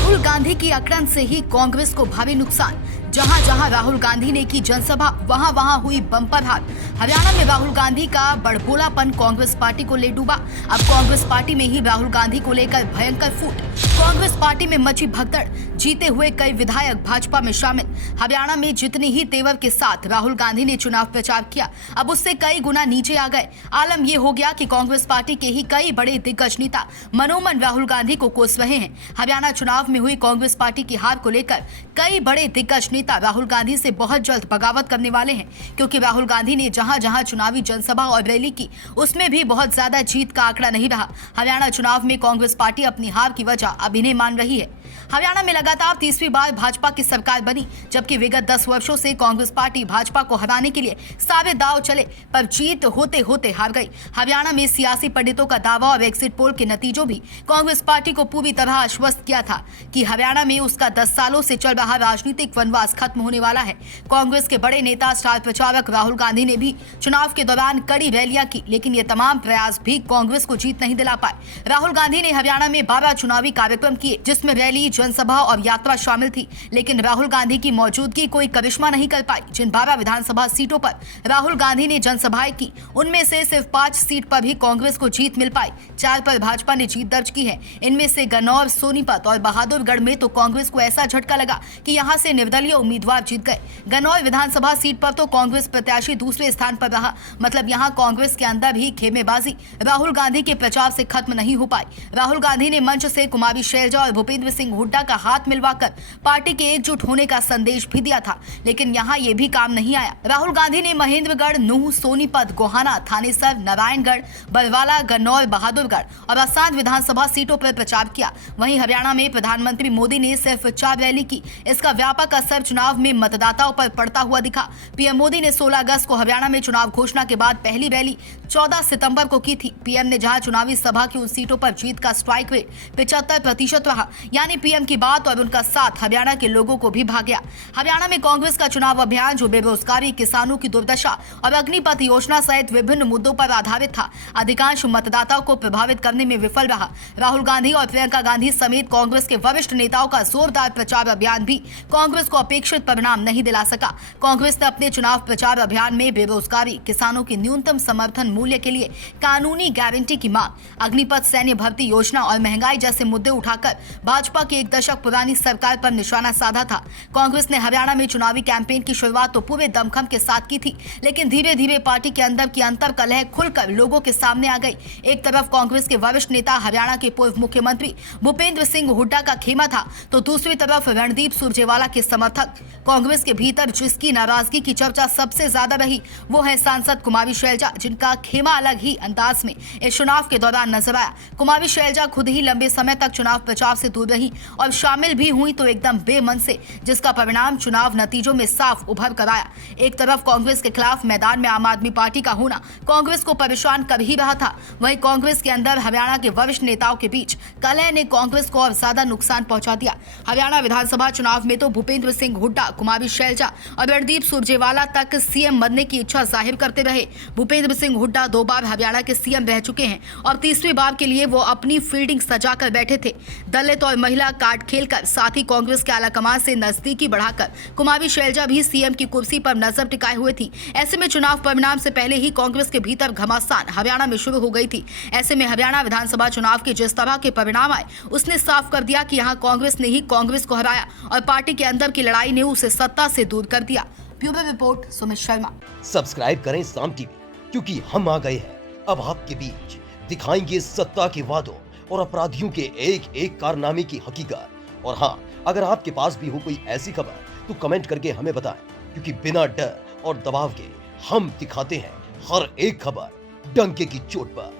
राहुल गांधी की अकड़न से ही कांग्रेस को भारी नुकसान। जहां जहां राहुल गांधी ने की जनसभा वहां वहां हुई बम्पर हार। हरियाणा में राहुल गांधी का बड़बोलापन कांग्रेस पार्टी को ले डूबा। अब कांग्रेस पार्टी में ही राहुल गांधी को लेकर भयंकर फूट। कांग्रेस पार्टी में मची भगदड़। जीते हुए कई विधायक भाजपा में शामिल। हरियाणा में जितने ही तेवर के साथ राहुल गांधी ने चुनाव प्रचार किया, अब उससे कई गुना नीचे आ गए। आलम ये हो गया कि कांग्रेस पार्टी के ही कई बड़े दिग्गज नेता मनोमन राहुल गांधी को कोस रहे हैं। हरियाणा चुनाव में हुई कांग्रेस पार्टी की हार को लेकर कई बड़े दिग्गज नेता राहुल गांधी से बहुत जल्द बगावत करने वाले हैं, क्योंकि राहुल गांधी ने जहां जहां चुनावी जनसभा और रैली की, उसमें भी बहुत ज्यादा जीत का आंकड़ा नहीं रहा। हरियाणा चुनाव में कांग्रेस पार्टी अपनी हार की वजह अब इन्हें मान रही है। हरियाणा में लगातार तीसरी बार भाजपा की सरकार बनी, जबकि विगत 10 वर्षों से कांग्रेस पार्टी भाजपा को हराने के लिए सारे दांव चले, पर जीत होते होते हार गई। हरियाणा में सियासी पंडितों का दावा और एग्जिट पोल के नतीजों भी कांग्रेस पार्टी को पूरी तरह आश्वस्त किया था कि हरियाणा में उसका 10 सालों से चल रहा राजनीतिक वनवास खत्म होने वाला है। कांग्रेस के बड़े नेता स्टार प्रचारक राहुल गांधी ने भी चुनाव के दौरान कड़ी रैलियां की, लेकिन ये तमाम प्रयास भी कांग्रेस को जीत नहीं दिला पाए। राहुल गांधी ने हरियाणा में 12 चुनावी कार्यक्रम किए, जिसमें रैली, जनसभा और यात्रा शामिल थी, लेकिन राहुल गांधी की मौजूदगी कोई करिश्मा नहीं कर पाई। जिन 12 विधानसभा सीटों पर राहुल गांधी ने जनसभाएं की, उनमें से सिर्फ 5 सीट पर भी कांग्रेस को जीत मिल पाई। 4 पर भाजपा ने जीत दर्ज की है। इनमें से गन्नौर, सोनीपत और बहादुरगढ़ में तो कांग्रेस को ऐसा झटका लगा कि यहां से निर्दलीय उम्मीदवार जीत गए। गन्नौर विधानसभा सीट पर तो कांग्रेस प्रत्याशी दूसरे स्थान पर रहा, मतलब यहां कांग्रेस के अंदर भी खेमेबाजी राहुल गांधी के प्रचार से खत्म नहीं हो पाई। राहुल गांधी ने मंच से कुमारी शैलजा और भूपेंद्र सिंह हुड्डा का हाथ मिलवाकर पार्टी के एकजुट होने का संदेश भी दिया था, लेकिन यहां ये भी काम नहीं आया। राहुल गांधी ने महेंद्रगढ़, नूह, सोनीपत, गोहाना, थानेसर, नारायणगढ़, बरवाला, गन्नौर, बहादुरगढ़ और आसाम विधानसभा सीटों पर प्रचार किया। वहीं हरियाणा में प्रधानमंत्री मोदी ने सिर्फ 4 रैली की। इसका व्यापक असर चुनाव में मतदाताओं पर पड़ता हुआ दिखा। पीएम मोदी ने 16 अगस्त को हरियाणा में चुनाव घोषणा के बाद पहली रैली 14 सितंबर को की थी। पीएम ने जहां चुनावी सभा की उन सीटों पर जीत का स्ट्राइक रेट 75% रहा, यानी पीएम की बात और उनका साथ हरियाणा के लोगों को भी भा गया। हरियाणा में कांग्रेस का चुनाव अभियान, जो बेरोजगारी, किसानों की दुर्दशा और अग्निपथ योजना सहित विभिन्न मुद्दों पर आधारित था, अधिकांश मतदाताओं को प्रभावित करने में विफल रहा। राहुल गांधी और प्रियंका गांधी समेत कांग्रेस के वरिष्ठ नेताओं का जोरदार प्रचार अभियान भी कांग्रेस को अपेक्षित परिणाम नहीं दिला सका। कांग्रेस ने अपने चुनाव प्रचार अभियान में बेरोजगारी, किसानों की न्यूनतम समर्थन मूल्य के लिए कानूनी गारंटी की मांग, अग्निपथ सैन्य भर्ती योजना और महंगाई जैसे मुद्दे उठाकर भाजपा की 1 दशक पुरानी सरकार पर निशाना साधा था। कांग्रेस ने हरियाणा में चुनावी कैंपेन की शुरुआत तो पूरे दमखम के साथ की थी, लेकिन धीरे धीरे पार्टी के अंदर की अंतर कलह खुलकर लोगों के सामने आ गई। एक तरफ कांग्रेस के वरिष्ठ नेता हरियाणा के पूर्व मुख्यमंत्री भूपेंद्र सिंह हुड्डा का खेमा था, तो दूसरी तरफ रणदीप सुरजेवाला के समर्थक। कांग्रेस के भीतर जिसकी नाराजगी की चर्चा सबसे ज्यादा रही, वो है सांसद कुमारी शैलजा, जिनका खेमा अलग ही अंदाज में इस चुनाव के दौरान नजर आया। कुमारी शैलजा खुद ही लंबे समय तक चुनाव प्रचार से दूर रही और शामिल भी हुई तो एकदम बेमन से, जिसका परिणाम चुनाव नतीजों में साफ उभर कर आया। एक तरफ कांग्रेस के खिलाफ मैदान में आम आदमी पार्टी का होना कांग्रेस को परेशान कर ही रहा था, वहीं कांग्रेस के अंदर हरियाणा के वरिष्ठ नेताओं के बीच कलह ने कांग्रेस को और ज्यादा नुकसान पहुंचा दिया। हरियाणा विधानसभा चुनाव में तो भूपेंद्र सिंह हुड्डा, कुमारी शैलजा और रणदीप सुरजेवाला तक सीएम बनने की इच्छा जाहिर करते रहे। भूपेंद्र सिंह हुड्डा 2 बार हरियाणा के सीएम रह चुके हैं और तीसरी बार के लिए वो अपनी फील्डिंग सजाकर बैठे थे। दलित और महिला कार्ड खेलकर, साथ ही कांग्रेस के आलाकमान से नजदीकी बढ़ाकर कुमारी शैलजा भी सीएम की कुर्सी पर नजर टिकाए हुए थी। ऐसे में चुनाव परिणाम से पहले ही कांग्रेस के भीतर घमासान हरियाणा में शुरू हो गई थी। ऐसे में हरियाणा विधानसभा चुनाव के जिस तरह के परिणाम आए, उसने साफ कर दिया कि यहाँ कांग्रेस ने ही कांग्रेस को हराया और पार्टी के अंदर की लड़ाई ने उसे सत्ता से दूर कर दिया। Bureau report, Sumit Sharma. Subscribe करें साम टीवी, क्योंकि हम आ गए हैं अब आपके बीच। दिखाएंगे सत्ता के वादों और अपराधियों के एक एक कारनामे की हकीकत। और हाँ, अगर आपके पास भी हो कोई ऐसी खबर तो कमेंट करके हमें बताएं, क्योंकि बिना डर और दबाव के हम दिखाते हैं हर एक खबर डंके की चोट पर।